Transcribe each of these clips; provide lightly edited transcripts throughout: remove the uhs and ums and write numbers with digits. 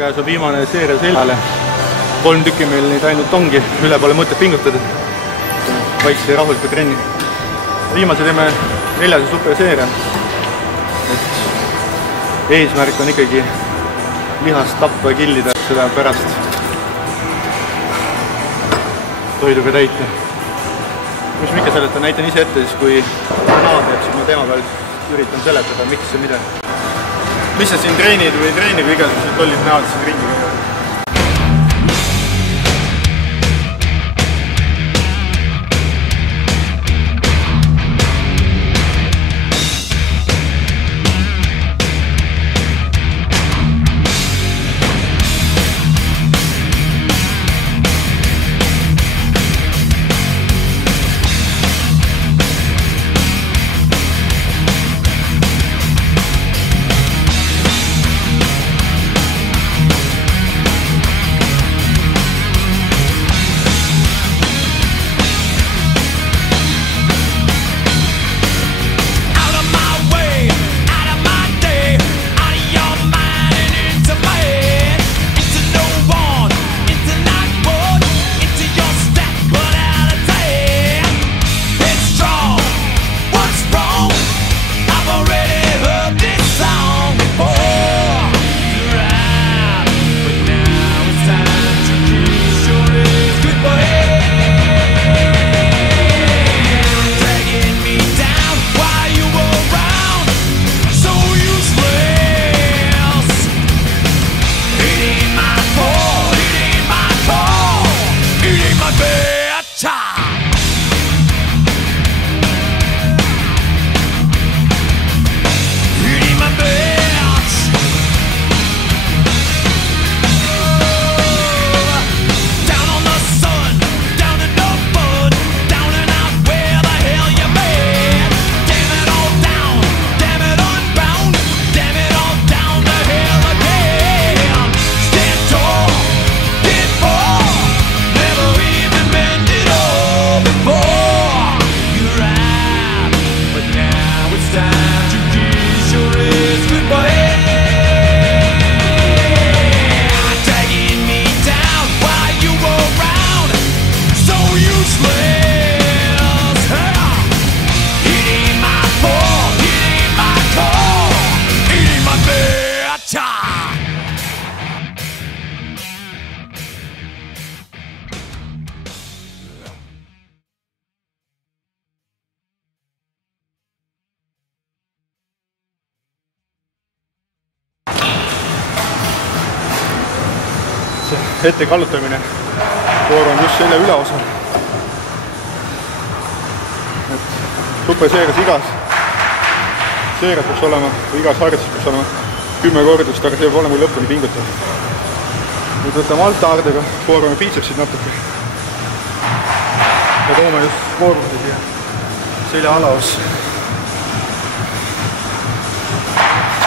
käes on viimane seeria seljale. 3 tükki meil neid ainult ongi, üle pole mõtet pingutada. Vaikse ja rahuliku trenni. Viimase teeme 4. superseeria. Eesmärk on ikkagi lihast tappa ja killida seda pärast toiduga täita. Mis ma ikka seletan, näitan ise ette, siis kui naha teeb, siis ma teema peal üritan seletada, miks ja mida. Mis sa siin treenid või treeni või igasugused lollid näod siin ringi? Ette kallutamine voor on just selja üleosa. Superseerias igas seerias peaks olema, või igas harjutuses peaks olema 10 kordust, aga see peab olema lõpuni pingutada. Nüüd võtame altaardega, voorame biitsepsid natuke ja toome just voorusi siia selja alaossa.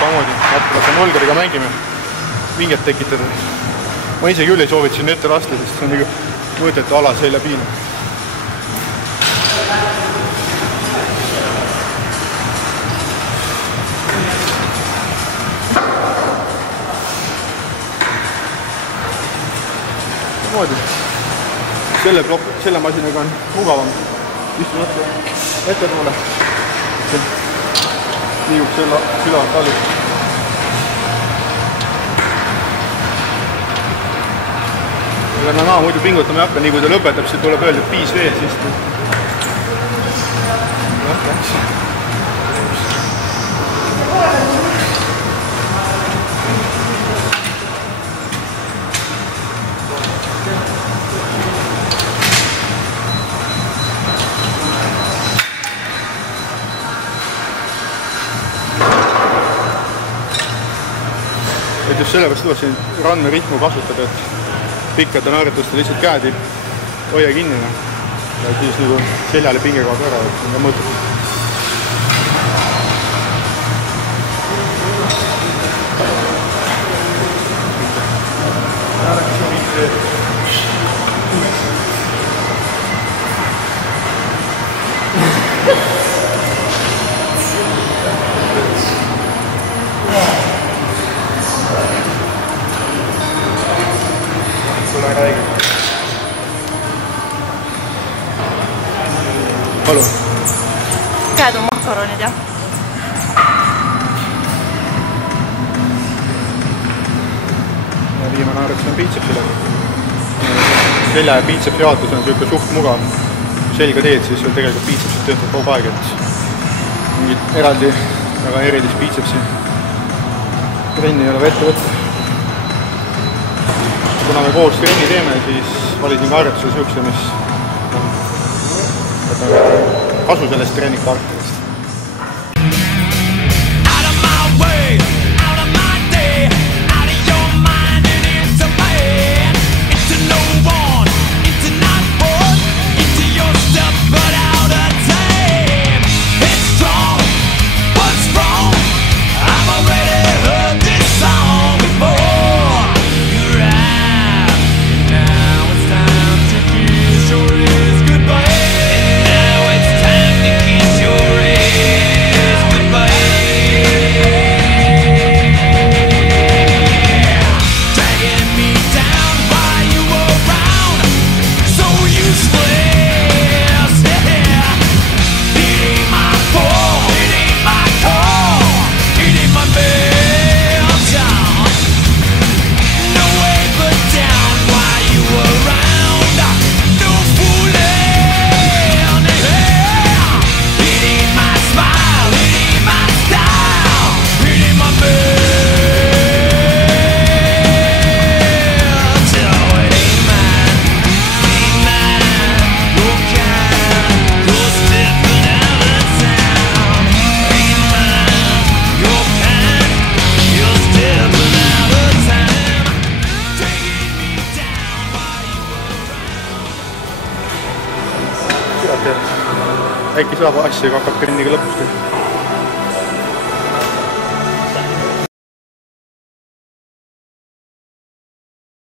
Samamoodi natuke nolgadega mängime, vinget tekitada. Ma ise küll ei soovita siin ette lasta, sest see on nagu mõõdetu ala selja piina. Samamoodi. Selle masinaga on mugavam. Istu ette toole. Liigub selle südavalt alus. Aga muidu pingutama ei hakka, nii kui ta lõpetab, siis tuleb öelda, et piis veel, siis et just sellepärast tuleb siin ranna ritmu kasutada, et pikkadel harjutustel lihtsalt käed ei hoia kinni ja siis nagu seljale pinge kaob ära, et on ka mõõtud. räägi. Palun. Käed on makaronid, jah? Ja viimane harjutus on biitsepsile. Selja ja biitsepsi jaotus on niisugune suht mugav. Selga teed, siis sul tegelikult biitsepsid töötab kogu aeg, et mingit eraldi väga erilist biitsepsi trenni ei ole ette võtta. Kuna me koos trenni teeme, siis valisin ka harjutuse siukse, mis võtame kasu sellest treeningpartnerist. Äkki saab asjaga hakkab trenniga lõpust.